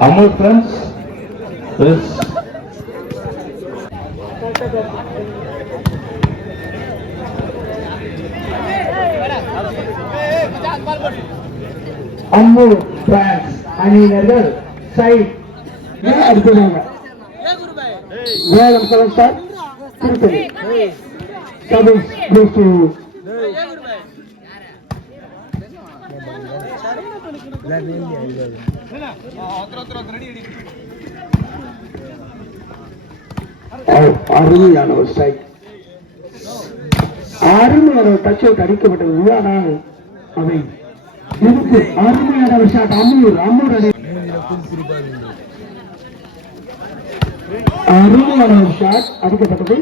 Amul friends, this Amul friends அணியினர்கள் side அடிச்சுடுவாங்க வேலம் seven star Tirupati. Sathish goes to அருமையான ஒரு strike அருமையான ஒரு டச் அவுட் அடிக்கப்பட்டது ஆனால் அவை இருக்கு அருமையான ஒரு ஷாட் அம்மூர் அம்மூர் அணி அருமையான ஒரு ஷாட் அடிக்கப்பட்டது.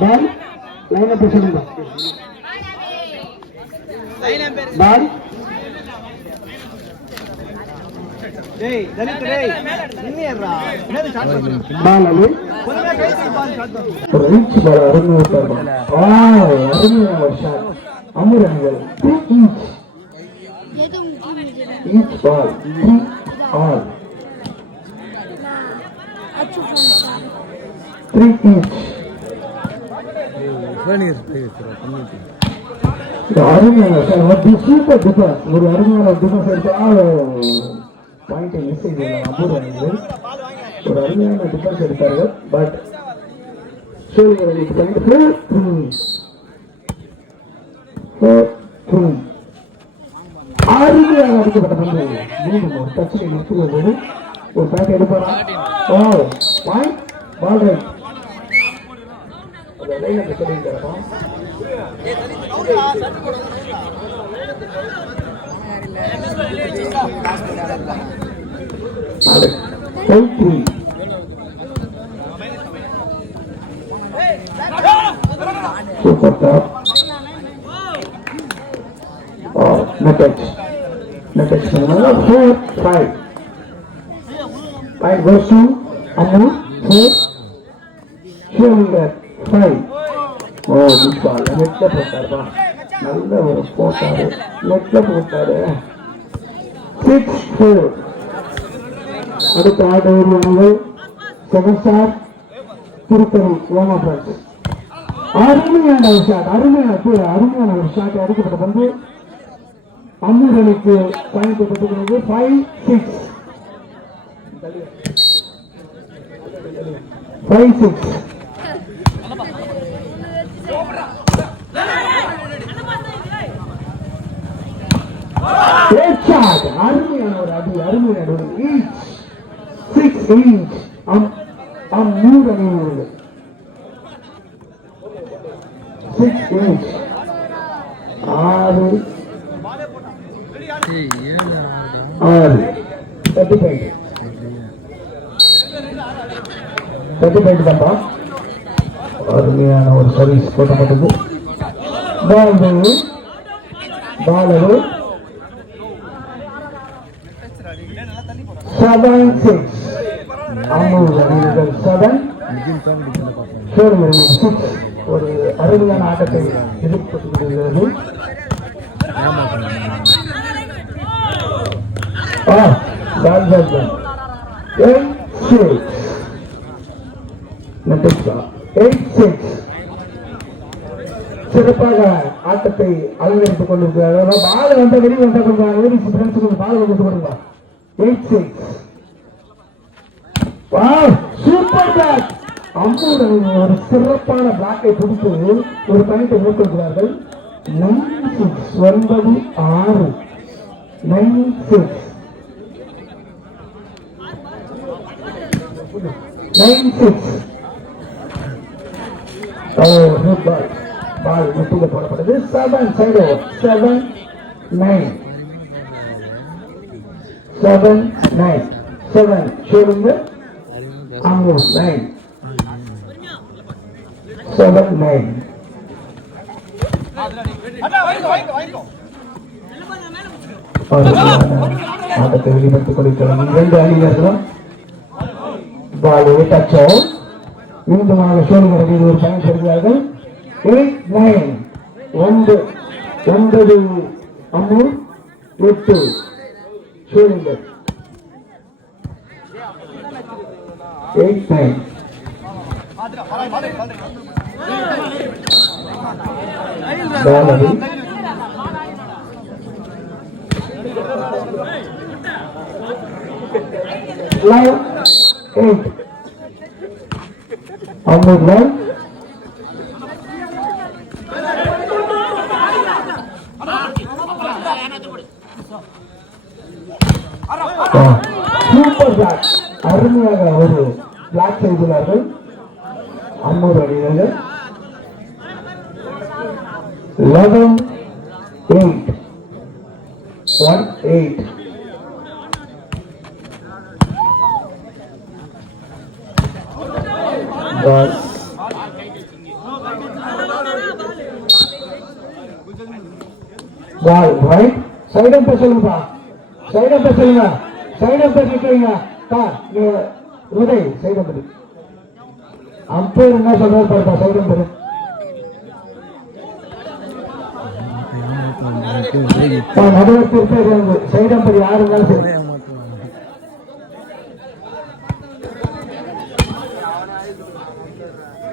பால் லைன் அப் சொல்லுங்க பால் டேய் தலித் டேய் நின்னியறா என்னது ஷாட் பால். ரீச் பால் அணிகள் த்ரீ இன்ச். அருமையான சார் ஒரு சூப்பர் டிஃபென்ஸ் ஒரு அருமையான டிஃபென்ஸ் எடுத்தால் பாயிண்டை மிஸ் செய்திருந்தாங்க அம்பூர் அணிகள் ஒரு அருமையான டிஃபென்ஸ் எடுத்தார்கள். பட் சூரியன் அருமையாக அடிக்கப்பட்ட பந்து. மீண்டும் ஒரு டச்சில் நிறுத்தி ஒரு பேட் எடுப்பாரா ஓ point ball right line சொல்லியிருக்கிறப்பா three super top net touch net touch four five five goes to Amul four shoulder five O miss ball நெட்ல போட்டாருப்பா நல்ல ஒரு போட்டாரு நெட்ல போட்டாரு சிக்ஸ் ஃபோர் அடுத்த ஆட்ட உருவானது செவன் திருத்தணி ஓமா அருமையான ஒரு ஷாட் அருமையான அருமையான ஒரு ஷாட் அடிக்கப்பட்ட வந்து அம்மூரனுக்கு point five six five six shot அருமையான ஒரு அடி அருமையான ஒரு ஈச் சிக்ஸ் இன்ச் அம் அம்மூர் அணியினர்கள் சிக்ஸ் இன்ச் ஆறு. ஆறு. தேர்ட்டி ஃபைவ் தேர்ட்டி ஃபைவ் தான்ப்பா. அருமையான ஒரு சர்வீஸ் போட்டப்பட்டது. பால். பாலரு செவன் ஒரு அருமையான ஆட்டத்தை எயிட் சிறப்பாக ஆட்டத்தை அலங்கரித்துக் கொண்டிருக்கிறார் பால் வந்த வெளியே வந்த கொஞ்சம் பால் கொடுத்து கொடுங்க எயிட் சிக்ஸ் சூப்பர் பிளாக் அம்மூர் ஒரு சிறப்பான பிளாக்கை பிடித்து ஒரு பாயிண்டை மேற்கொள்கிறார்கள் நைன் சிக்ஸ் ஒன்பது ஆறு. Nine six nine six oh good ball ball முட்டில போடப்படுது seven side seven nine seven nine seven சொல்லுங்க அங்கு நைன் செவன் நைன் ஆட்டத்தை வெளிப்படுத்திக் கொண்டிருக்கிறோம் இரண்டு அணியினர்களும் பால் டச்சோ மீண்டுமாக சோழர்கள் மீது ஒரு பயன் பெறுகிறார்கள் எயிட் நைன் ஒன்று ஒன்பது அம்மு எட்டு சோழர்கள் எயிட் நைன் பாலவி love eight. Ahmed love. Super block அருமையாக ஒரு பிளாக் செய்துள்ளார்கள் அம்மூர் அணியினர்கள் eleven eight one eight ball right side பேசலுங்கப்பா side பேசலுங்க சைடு பேசிக்கிறீங்க பா உதய் சைடம் பேர் அம்பேர் என்ன சொல்றாரு பாருப்பா யாரு இருந்தாலும் சரி.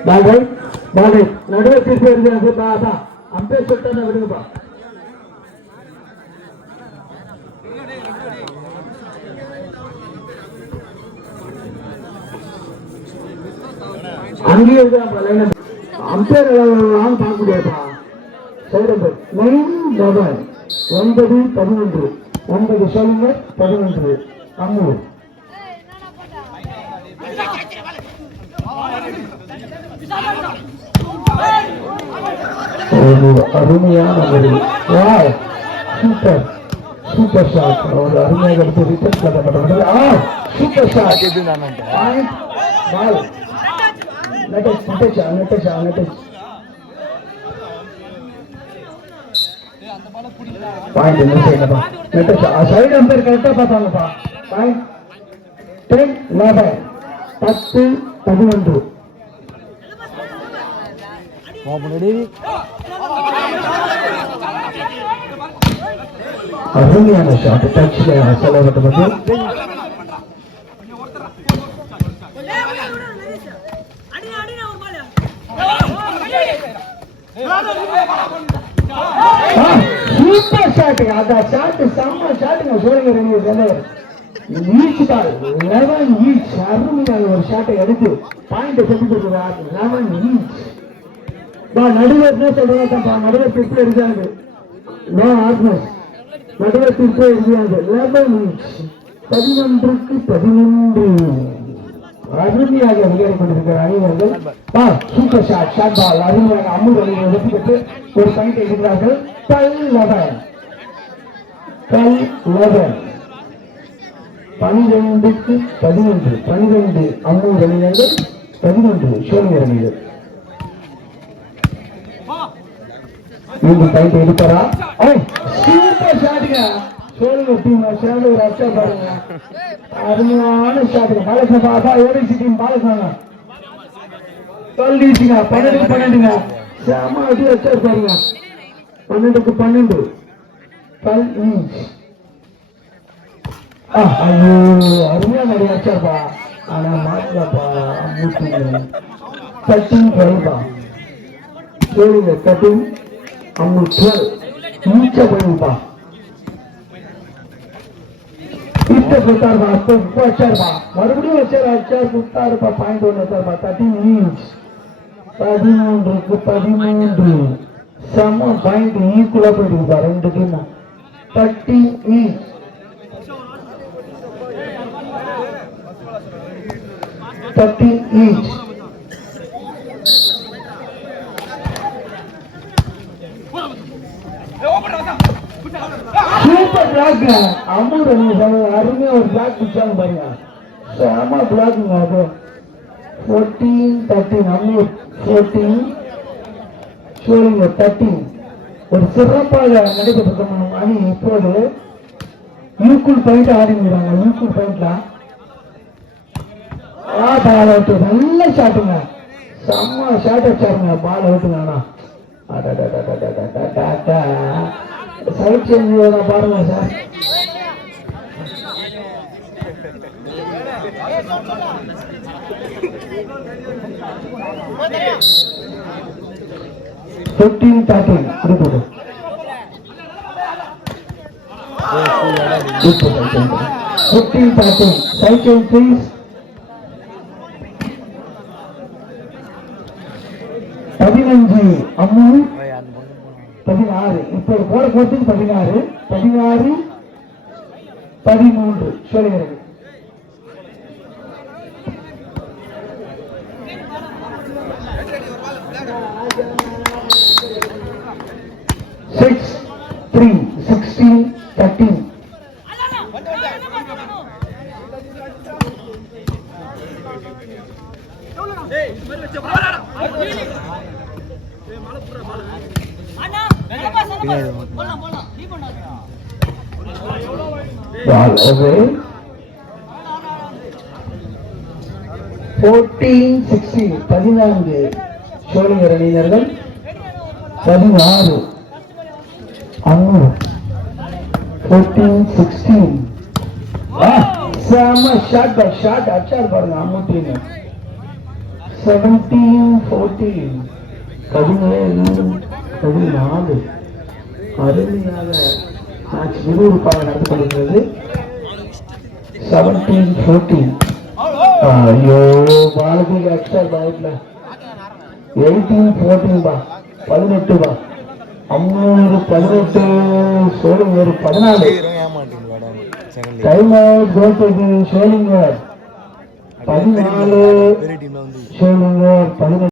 பால் பால் அம்பேர் சொல்லிட்டு விடுங்கப்பா. அங்கேயே இருக்கிறான் அம்பேர் பார்க்க முடியாதுப்பா சைடம் பேர் நைன் லெவன் ஒன்பது பதினொன்று. ஒன்பது சொல்லுங்க பதினொன்று. அம்மூர் அருமையான வாவ் சூப்பர் சூப்பர் ஷாட் ஒரு அருமையாக எடுத்து ரிட்டர்ன் பண்ணப்பட்டது ஆ super shot ball net touch net touch net touch net touch point என்ன செய்யலப்பா நெட்டச் சைடு அம்பேர் கரெக்டா பார்த்தாங்கப்பா பாயிண்ட் டென் லெவன் பத்து பதினொன்று அருமையான ஷாட் சூப்பர் ஷாட் அந்த ஷாட் செம்ம ஷாட்டுங்க சோழங்க ஈச் பால் லெவன் ஈச் அருமையான ஒரு ஷாட்டை எடுத்து பாயிண்ட் செஞ்சு கொடுக்குறாரு லெவன் ஈச் நடுவர் என்ன சொல்றாங்கப்பா நடுவர் திருப்பி இருக்காது நோ ஆத்மஸ் நடுவர் திருப்பி இருக்காது லெவன் ஈச் பதினொன்றுக்கு பதினொன்று அருமையாக விளையாடி கொண்டிருக்கிற அணிவர்கள் சூப்பர் ஷாட் ஷாட் பால் அருமையாக அணியை வெற்றி பெற்று ஒரு பாயிண்ட் எடுக்கிறார்கள் டுவெல் லெவன் டுவெல் லெவன் பனிரெண்டுக்கு பதினொன்று பனிரெண்டு அம்மூர் அணியினர்கள் பதினொன்று சோனியர் அணிகள் மீண்டும் பாயிண்ட் எடுப்பாரா சூப்பர் ஷாட்டுங்க. சோழங்க சேர்ந்து ஒரு அச்சா பாருங்க அருமையான ஷாட்டுங்க பாலகிருஷ்ண பாபா ஏடிசி டீம் பாலகிருஷ்ணா. சொல்லிச்சுங்க பன்னெண்டுக்கு பன்னெண்டுங்க. செம அடி வச்சா பாருங்க. பன்னெண்டுக்கு பன்னெண்டு. ஐயோ அருமையா நிறைய அச்சாப்பா ஆனா மாட்டப்பா கட்டிங் ட்ரைவா கேளுங்க கட்டிங். அவங்க டுவெல் மூச்ச கிட்ட கொடுத்தாருப்பா அப்போ இப்போ வச்சாருப்பா மறுபடியும் வச்சாரு வச்சாரு கொடுத்தாருப்பா பாயிண்ட் ஒன்று வச்சாருப்பா தேர்ட்டின் பதிமூன்றுக்கு பதிமூன்று செம்ம பாயிண்ட் ஈக்குவலா போயிடுதுப்பா ரெண்டு டீமும் thirteen inch thirteen inch super block அருமையா ஒரு பிளாக் பாருங்க. செம பிளாக்குங்க அது. ஃபோர்டீன் தேர்ட்டீன் அம்மூர் ஃபோர்டீன் ஷோலிங்க தேர்ட்டீன் ஒரு சிறப்பாக நடைபெற்ற அணி இப்போது யூக்குள் பாயிண்ட் ஆடிங்கிறாங்க. பாயிண்ட்ல ஆ பால் அவுட் நல்ல ஷாட்டுங்க செம்ம ஷாட் வச்சாருங்க பால் அவுட்டுங்க ஆனா. பயிற்சியங்களோட பாருங்க சார் ஃபிஃப்டீன் தேர்ட்டின் அடுத்தது ஃபிஃப்டீன் தேர்ட்டின் சைக்கிள் ப்ளீஸ் பதினஞ்சு அம்மா பதினாறு. இப்போ போட போறதுக்கு பதினாறு. பதினாறு பதிமூன்று. சொல்கிறது சிக்ஸ் த்ரீ Okay. 14, 16, பதினான்கு சோழியர் அணியினர்கள் பதினாறு செம ஷாட் பை ஷாட் அச்சார் பாருங்க அம்முட்டின்னு செவன்டீன் ஃபோர்டீன் பதினேழு பதினாலு அருமையாக மேட்ச் விறுவிறுப்பாக நடந்து செவன்டீன் ఫోర్టీన్ అయ్యో బాలకి ఎక్స్ట్రా బయట எயிட்டீன் ఫోర్టీన్ బా பதினெட்டு பா அம்மூறு பதினெட்டு சோழிங் ஒரு பதினாலு டைம் கோல்பேக்கு சோழிங்கர் பதினாலு சோழிங்கர் பதினெட்டு